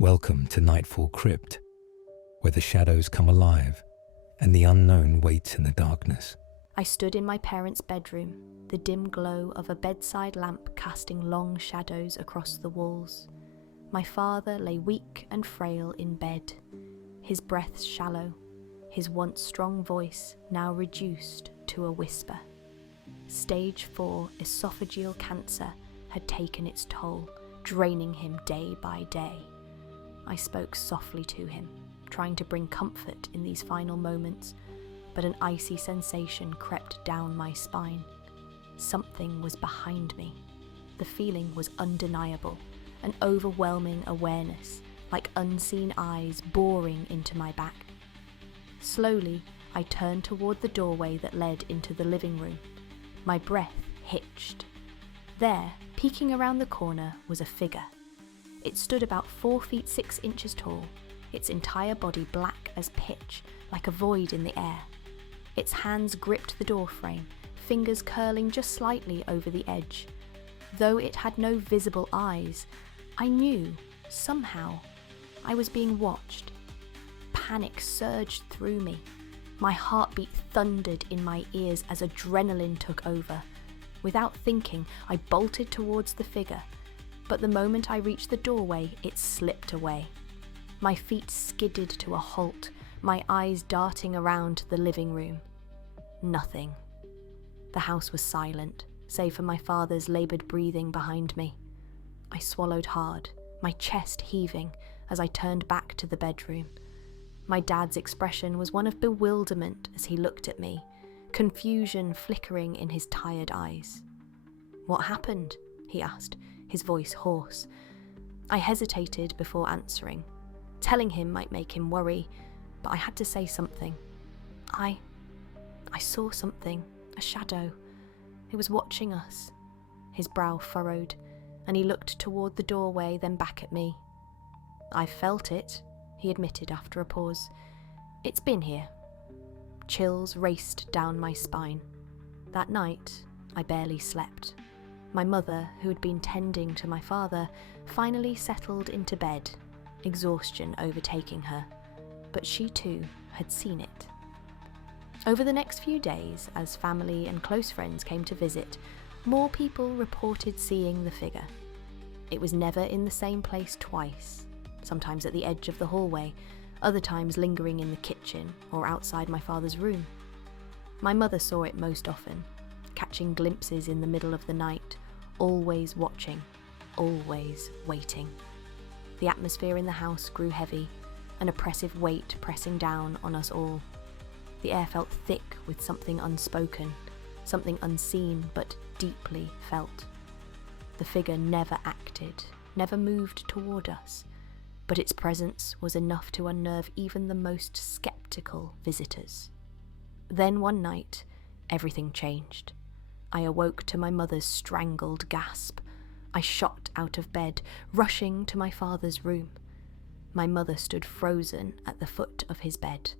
Welcome to Nightfall Crypt, where the shadows come alive and the unknown waits in the darkness. I stood in my parents' bedroom, the dim glow of a bedside lamp casting long shadows across the walls. My father lay weak and frail in bed, his breaths shallow, his once strong voice now reduced to a whisper. Stage 4 esophageal cancer had taken its toll, draining him day by day. I spoke softly to him, trying to bring comfort in these final moments, but an icy sensation crept down my spine. Something was behind me. The feeling was undeniable, an overwhelming awareness, like unseen eyes boring into my back. Slowly, I turned toward the doorway that led into the living room. My breath hitched. There, peeking around the corner, was a figure. It stood about 4 feet 6 inches tall, its entire body black as pitch, like a void in the air. Its hands gripped the door frame, fingers curling just slightly over the edge. Though it had no visible eyes, I knew, somehow, I was being watched. Panic surged through me. My heartbeat thundered in my ears as adrenaline took over. Without thinking, I bolted towards the figure, but the moment I reached the doorway, it slipped away. My feet skidded to a halt, my eyes darting around the living room. Nothing. The house was silent, save for my father's laboured breathing behind me. I swallowed hard, my chest heaving, as I turned back to the bedroom. My dad's expression was one of bewilderment as he looked at me, confusion flickering in his tired eyes. "What happened?" he asked, his voice hoarse. I hesitated before answering. Telling him might make him worry, but I had to say something. I saw something, a shadow. It was watching us. His brow furrowed, and he looked toward the doorway, then back at me. "I felt it," he admitted after a pause. "It's been here." Chills raced down my spine. That night, I barely slept. My mother, who had been tending to my father, finally settled into bed, exhaustion overtaking her, but she too had seen it. Over the next few days, as family and close friends came to visit, more people reported seeing the figure. It was never in the same place twice, sometimes at the edge of the hallway, other times lingering in the kitchen or outside my father's room. My mother saw it most often, catching glimpses in the middle of the night, always watching, always waiting. The atmosphere in the house grew heavy, an oppressive weight pressing down on us all. The air felt thick with something unspoken, something unseen but deeply felt. The figure never acted, never moved toward us, but its presence was enough to unnerve even the most skeptical visitors. Then one night, everything changed. I awoke to my mother's strangled gasp. I shot out of bed, rushing to my father's room. My mother stood frozen at the foot of his bed,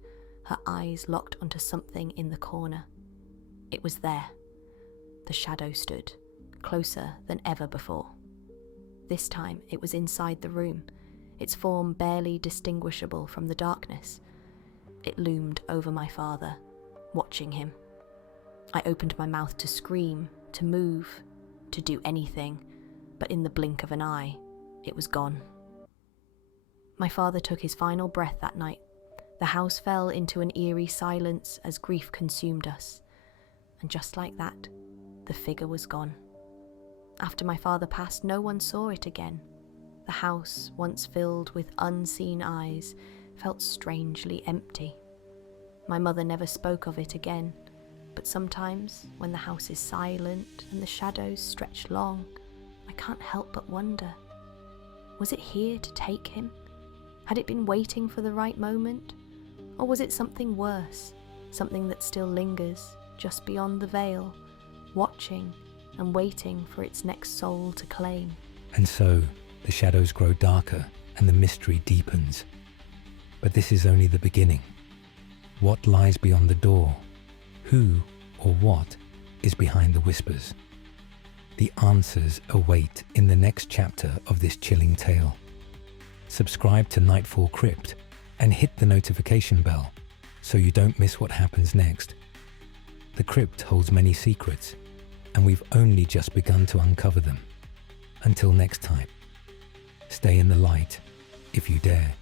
her eyes locked onto something in the corner. It was there. The shadow stood, closer than ever before. This time it was inside the room, its form barely distinguishable from the darkness. It loomed over my father, watching him. I opened my mouth to scream, to move, to do anything, but in the blink of an eye, it was gone. My father took his final breath that night. The house fell into an eerie silence as grief consumed us. And just like that, the figure was gone. After my father passed, no one saw it again. The house, once filled with unseen eyes, felt strangely empty. My mother never spoke of it again, but sometimes, when the house is silent and the shadows stretch long, I can't help but wonder, was it here to take him? Had it been waiting for the right moment? Or was it something worse, something that still lingers just beyond the veil, watching and waiting for its next soul to claim? And so, the shadows grow darker and the mystery deepens. But this is only the beginning. What lies beyond the door? Who or what is behind the whispers? The answers await in the next chapter of this chilling tale. subscribe to Nightfall Crypt, and hit the notification bell so you don't miss what happens next. The crypt holds many secrets, and we've only just begun to uncover them. Until next time, stay in the light if you dare.